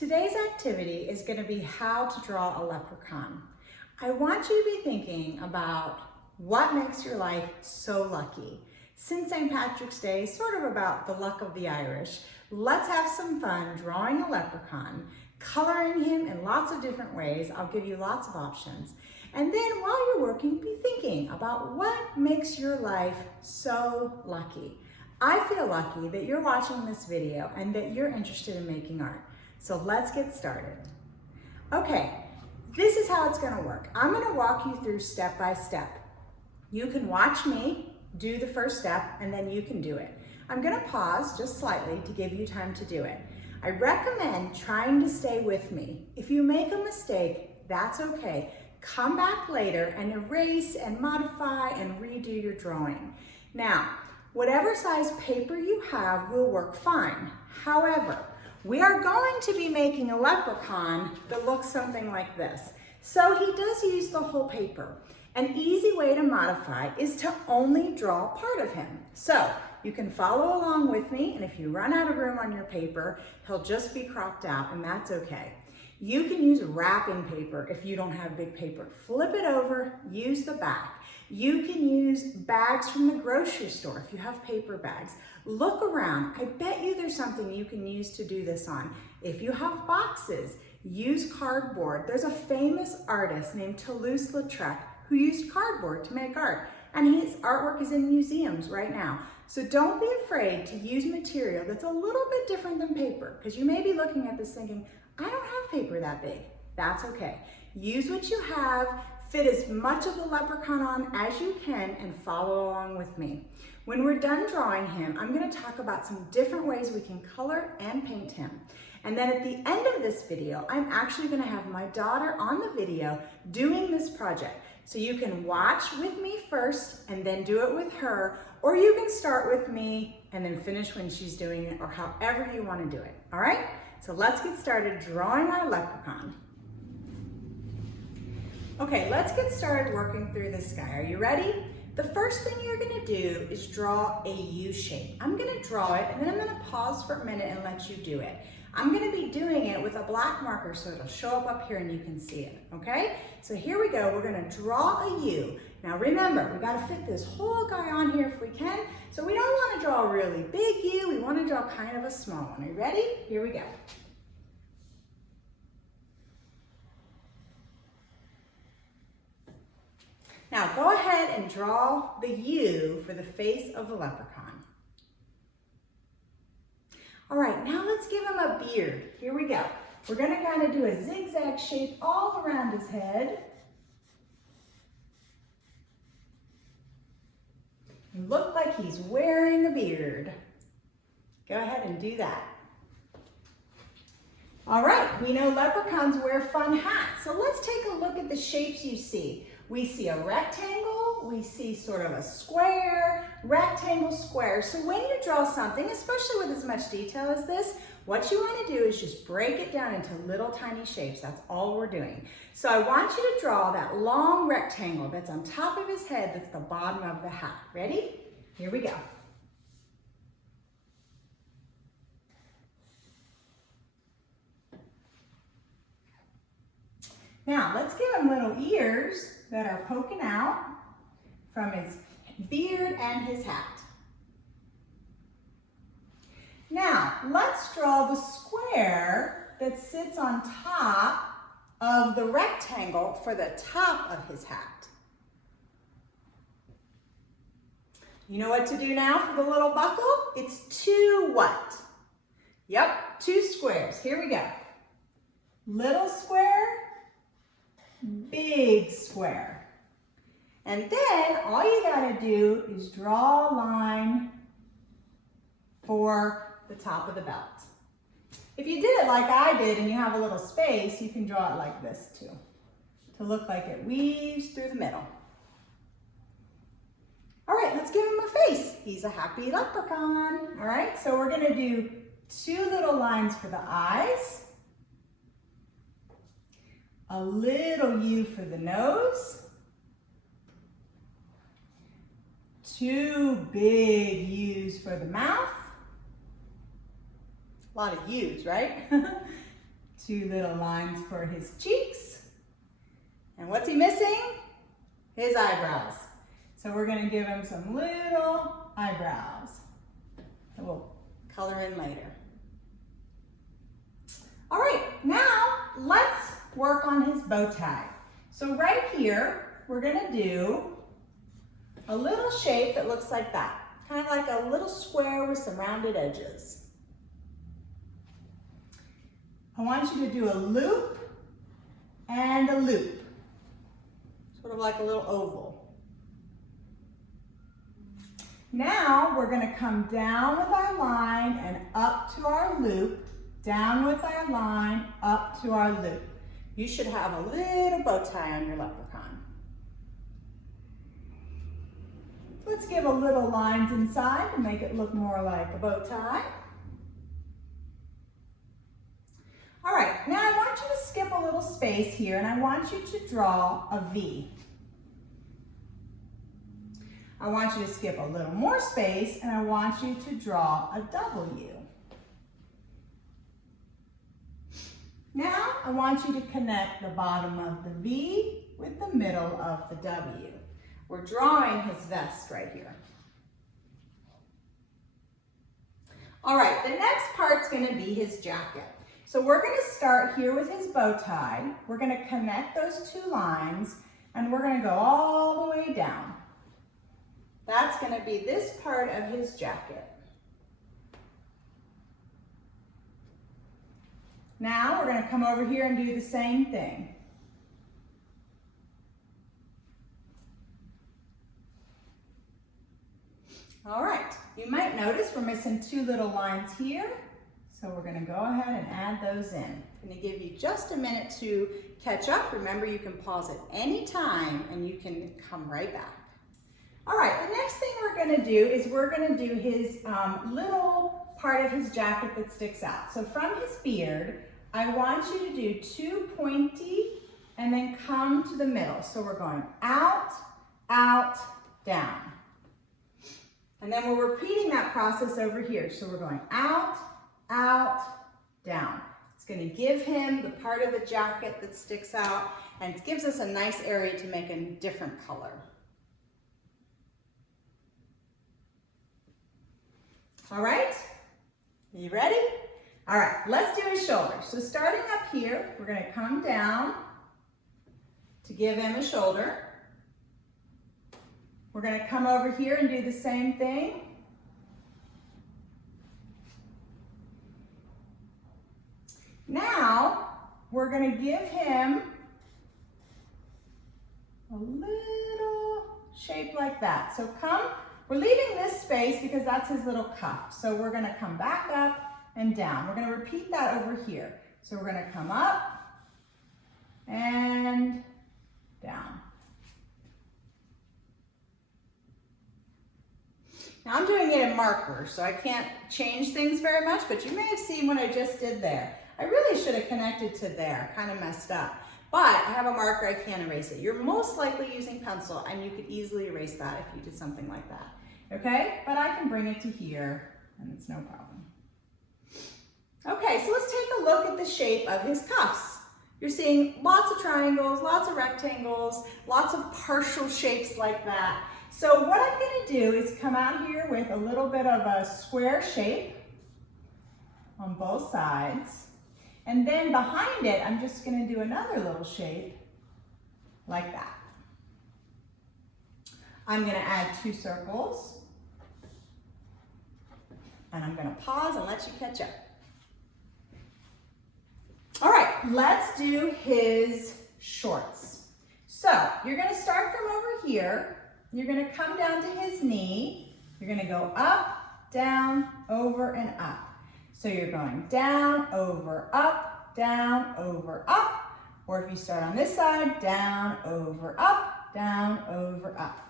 Today's activity is going to be how to draw a leprechaun. I want you to be thinking about what makes your life so lucky. Since St. Patrick's Day is sort of about the luck of the Irish, let's have some fun drawing a leprechaun, coloring him in lots of different ways. I'll give you lots of options. And then while you're working, be thinking about what makes your life so lucky. I feel lucky that you're watching this video and that you're interested in making art. So let's get started. Okay, this is how it's gonna work. I'm gonna walk you through step by step. You can watch me do the first step and then you can do it. I'm gonna pause just slightly to give you time to do it. I recommend trying to stay with me. If you make a mistake, that's okay. Come back later and erase and modify and redo your drawing. Now, whatever size paper you have will work fine. However, we are going to be making a leprechaun that looks something like this. So he does use the whole paper. An easy way to modify is to only draw part of him. So you can follow along with me, and if you run out of room on your paper, he'll just be cropped out, and that's okay. You can use wrapping paper if you don't have big paper. Flip it over, use the back. You can use bags from the grocery store if you have paper bags. Look around. I bet you there's something you can use to do this on. If you have boxes, use cardboard. There's a famous artist named Toulouse-Lautrec who used cardboard to make art, and his artwork is in museums right now. So don't be afraid to use material that's a little bit different than paper, because you may be looking at this thinking, I don't have paper that big. That's okay. Use what you have, fit as much of the leprechaun on as you can, and follow along with me. When we're done drawing him, I'm going to talk about some different ways we can color and paint him. And then at the end of this video, I'm actually going to have my daughter on the video doing this project. So you can watch with me first and then do it with her, or you can start with me and then finish when she's doing it, or however you want to do it. All right? So let's get started drawing our leprechaun. Okay, let's get started working through this guy. Are you ready? The first thing you're gonna do is draw a U shape. I'm gonna draw it, and then I'm gonna pause for a minute and let you do it. I'm gonna be doing it with a black marker so it'll show up here and you can see it, okay? So here we go, we're gonna draw a U. Now remember, we gotta fit this whole guy on here if we can. So we don't wanna draw a really big U, we wanna draw kind of a small one. Are you ready? Here we go. Now go ahead and draw the U for the face of the leprechaun. All right, now let's give him a beard. Here we go. We're gonna kind of do a zigzag shape all around his head. You look like he's wearing a beard. Go ahead and do that. All right, we know leprechauns wear fun hats, so let's take a look at the shapes you see. We see a rectangle, we see sort of a square, rectangle, square. So when you draw something, especially with as much detail as this, what you want to do is just break it down into little tiny shapes. That's all we're doing. So I want you to draw that long rectangle that's on top of his head, that's the bottom of the hat. Ready? Here we go. Now, let's give him little ears that are poking out from his beard and his hat. Now, let's draw the square that sits on top of the rectangle for the top of his hat. You know what to do now for the little buckle? It's two what? Yep, two squares. Here we go. Little square, big square. And then all you gotta do is draw a line for the top of the belt. If you did it like I did and you have a little space, you can draw it like this too, to look like it weaves through the middle. All right, let's give him a face. He's a happy leprechaun. All right, so we're gonna do two little lines for the eyes, a little U for the nose, two big U's for the mouth. A lot of U's, right? 2 little lines for his cheeks. And what's he missing? His eyebrows. So we're going to give him some little eyebrows that we'll color in later. All right, now let's work on his bow tie. So right here, we're going to do a little shape that looks like that. Kind of like a little square with some rounded edges. I want you to do a loop and a loop. Sort of like a little oval. Now we're going to come down with our line and up to our loop, down with our line, up to our loop. You should have a little bow tie on your leprechaun. Let's give a little lines inside to make it look more like a bow tie. All right, now I want you to skip a little space here and I want you to draw a V. I want you to skip a little more space and I want you to draw a W. Now I want you to connect the bottom of the V with the middle of the W. We're drawing his vest right here. All right, the next part's going to be his jacket. So we're going to start here with his bow tie. We're going to connect those 2 lines and we're going to go all the way down. That's going to be this part of his jacket. Now we're going to come over here and do the same thing. All right, you might notice we're missing 2 little lines here. So we're going to go ahead and add those in. I'm going to give you just a minute to catch up. Remember, you can pause at any time and you can come right back. All right, the next thing we're going to do is we're going to do his little part of his jacket that sticks out. So from his beard, I want you to do 2 pointy and then come to the middle. So we're going out, out, down. And then we're repeating that process over here. So we're going out, out, down. It's going to give him the part of the jacket that sticks out and it gives us a nice area to make a different color. All right, are you ready? All right, let's do his shoulders. So starting up here, we're going to come down to give him a shoulder. We're going to come over here and do the same thing. Now, we're going to give him a little shape like that. So we're leaving this space because that's his little cuff. So we're going to come back up and down. We're going to repeat that over here. So we're going to come up and down. Now I'm doing it in marker, so I can't change things very much, but you may have seen what I just did there. I really should have connected to there, kind of messed up. But I have a marker, I can't erase it. You're most likely using pencil, and you could easily erase that if you did something like that. Okay, but I can bring it to here, and it's no problem. Okay, so let's take a look at the shape of his cuffs. You're seeing lots of triangles, lots of rectangles, lots of partial shapes like that. So what I'm going to do is come out here with a little bit of a square shape on both sides. And then behind it, I'm just going to do another little shape like that. I'm going to add 2 circles. And I'm going to pause and let you catch up. All right, let's do his shorts. So you're going to start from over here. You're going to come down to his knee. You're going to go up, down, over, and up. So you're going down, over, up, down, over, up. Or if you start on this side, down, over, up, down, over, up.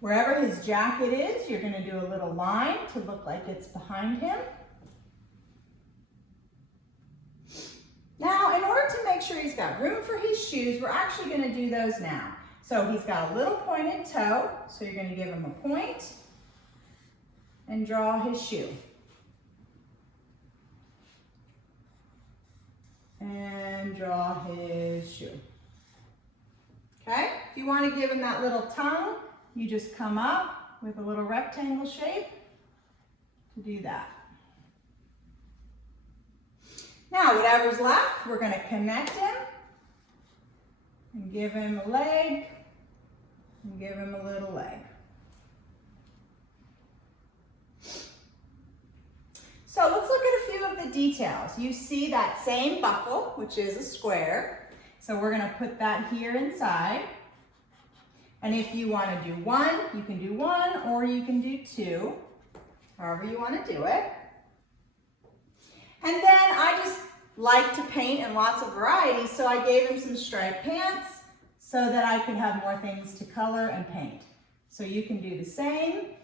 Wherever his jacket is, you're going to do a little line to look like it's behind him. Now, in order to make sure he's got room for his shoes, we're actually going to do those now. So he's got a little pointed toe, so you're going to give him a point and draw his shoe. and draw his shoe. Okay, if you want to give him that little tongue, you just come up with a little rectangle shape to do that. Now, whatever's left, we're going to connect him and give him a leg and give him a little leg. So let's look at a few of the details. You see that same buckle, which is a square. So we're going to put that here inside. And if you want to do one, you can do one, or you can do two, however you want to do it. And then I just like to paint in lots of varieties, so I gave him some striped pants so that I could have more things to color and paint. So you can do the same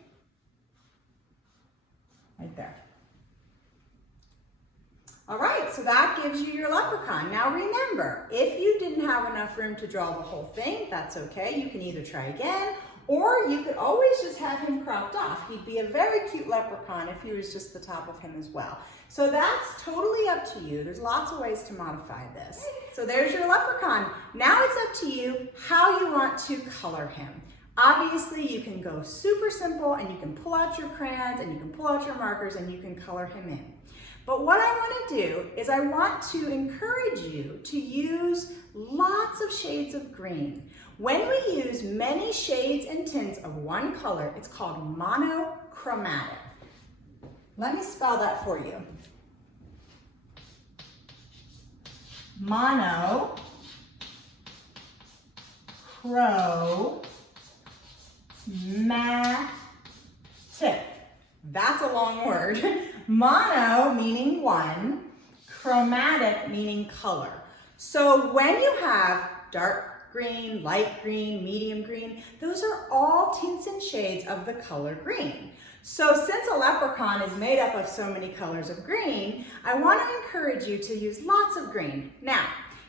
right there. All right, so that gives you your leprechaun. Now remember, if you didn't have enough room to draw the whole thing, that's okay. You can either try again, or you could always just have him cropped off. He'd be a very cute leprechaun if he was just the top of him as well. So that's totally up to you. There's lots of ways to modify this. So there's your leprechaun. Now it's up to you how you want to color him. Obviously, you can go super simple and you can pull out your crayons and you can pull out your markers and you can color him in. But what I want to do is I want to encourage you to use lots of shades of green. When we use many shades and tints of one color, it's called monochromatic. Let me spell that for you. Monochromatic. That's a long word. Mono meaning one, chromatic meaning color. So when you have dark green, light green, medium green, those are all tints and shades of the color green. So since a leprechaun is made up of so many colors of green, I want to encourage you to use lots of green. Now,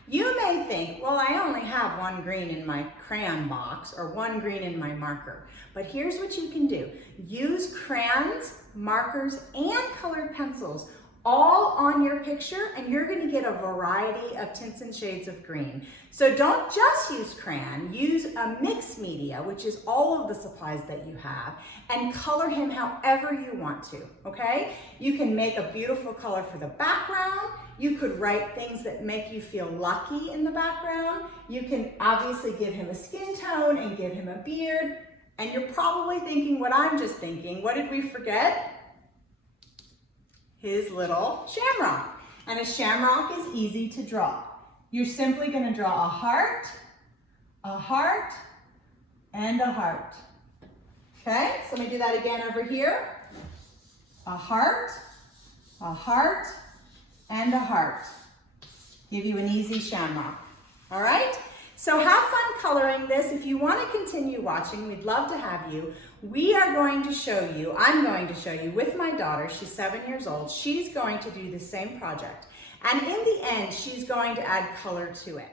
you may think, well, I only have one green in my crayon box or one green in my marker. But here's what you can do. Use crayons, markers, and colored pencils all on your picture, and you're going to get a variety of tints and shades of green. So don't just use crayon, use a mixed media, which is all of the supplies that you have, and color him however you want to, okay? You can make a beautiful color for the background. You could write things that make you feel lucky in the background. You can obviously give him a skin tone and give him a beard. And you're probably thinking what I'm just thinking. What did we forget? His little shamrock. And a shamrock is easy to draw. You're simply going to draw a heart, and a heart. Okay, so let me do that again over here. A heart, and a heart. Give you an easy shamrock. All right? So have fun coloring this. If you want to continue watching, we'd love to have you. I'm going to show you with my daughter. She's 7 years old. She's going to do the same project. And in the end, she's going to add color to it.